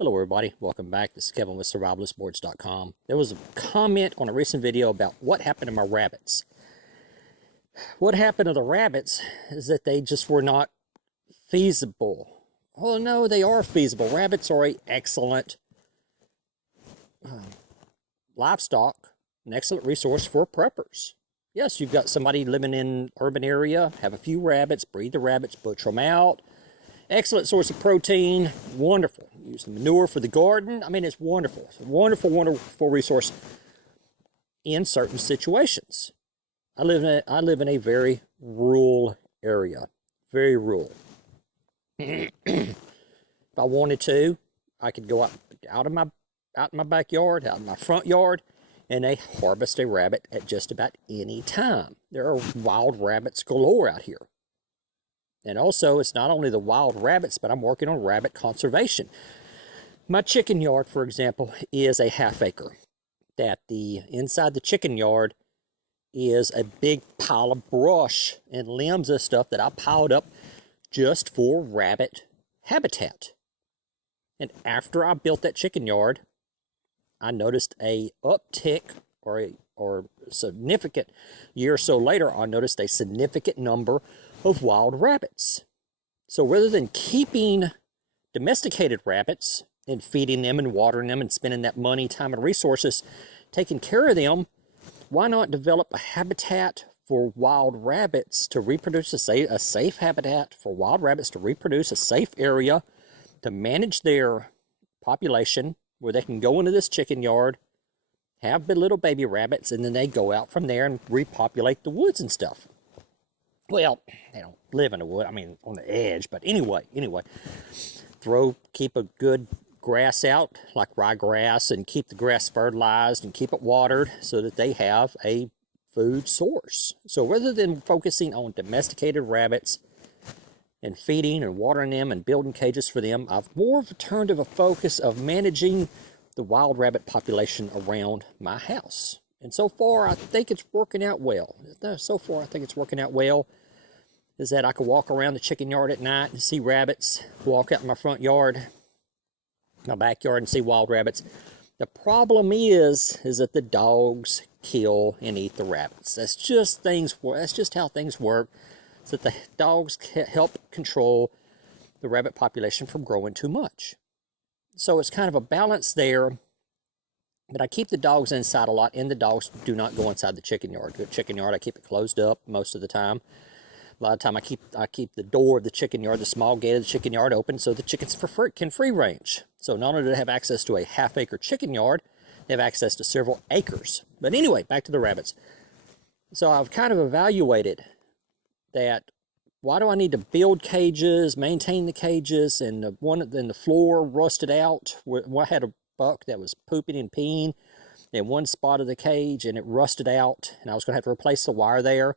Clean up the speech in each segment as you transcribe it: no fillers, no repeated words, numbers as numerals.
Hello everybody, welcome back. This is Kevin with survivalistboards.com. There was a comment on a recent video about what happened to my rabbits. What happened to the rabbits is that they just were not feasible. Oh no, they are feasible. Rabbits are an excellent livestock, an excellent resource for preppers. Yes, you've got somebody living in urban area, have a few rabbits, breed the rabbits, butcher them out. Excellent source of protein, wonderful. Use the manure for the garden. I mean, it's wonderful. It's a wonderful, wonderful resource in certain situations. I live in a very rural area, very rural. If I wanted to, I could go out in my backyard, out in my front yard, and harvest a rabbit at just about any time. There are wild rabbits galore out here. And also, it's not only the wild rabbits, but I'm working on rabbit conservation. My chicken yard, for example, is a half acre. Inside the chicken yard is a big pile of brush and limbs and stuff that I piled up just for rabbit habitat. And after I built that chicken yard, I noticed a uptick or significant year or so later, I noticed a significant number of wild rabbits. So rather than keeping domesticated rabbits and feeding them and watering them and spending that money, time, and resources taking care of them, why not develop a habitat for wild rabbits to reproduce, a safe habitat for wild rabbits to reproduce, a safe area to manage their population where they can go into this chicken yard, have little baby rabbits, and then they go out from there and repopulate the woods and stuff. Well, they don't live in the wood, I mean, on the edge, but anyway, keep a good grass out, like ryegrass, and keep the grass fertilized and keep it watered so that they have a food source. So rather than focusing on domesticated rabbits and feeding and watering them and building cages for them, I've more turned to a focus of managing the wild rabbit population around my house. And so far, I think it's working out well. Is that I can walk around the chicken yard at night and see rabbits, walk out in my front yard, my backyard, and see wild rabbits. The problem is that the dogs kill and eat the rabbits. That's just how things work. So that the dogs help control the rabbit population from growing too much. So it's kind of a balance there. But I keep the dogs inside a lot, and the dogs do not go inside the chicken yard. The chicken yard, I keep it closed up most of the time. A lot of time, I keep the door of the chicken yard, the small gate of the chicken yard, open so the chickens can free range. So not only do they have access to a half-acre chicken yard, they have access to several acres. But anyway, back to the rabbits. So I've kind of evaluated that. Why do I need to build cages, maintain the cages, and the floor rusted out? I had a buck that was pooping and peeing in one spot of the cage, and it rusted out, and I was going to have to replace the wire there.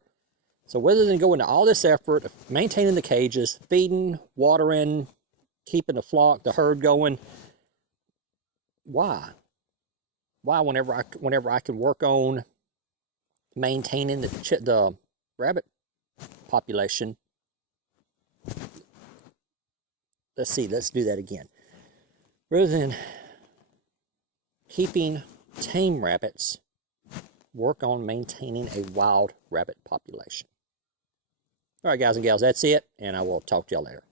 So rather than go into all this effort of maintaining the cages, feeding, watering, keeping the flock, the herd going, why whenever I can work on maintaining the rabbit population? Let's do that again. Rather than keeping tame rabbits, work on maintaining a wild rabbit population. All right, guys and gals, that's it, and I will talk to y'all later.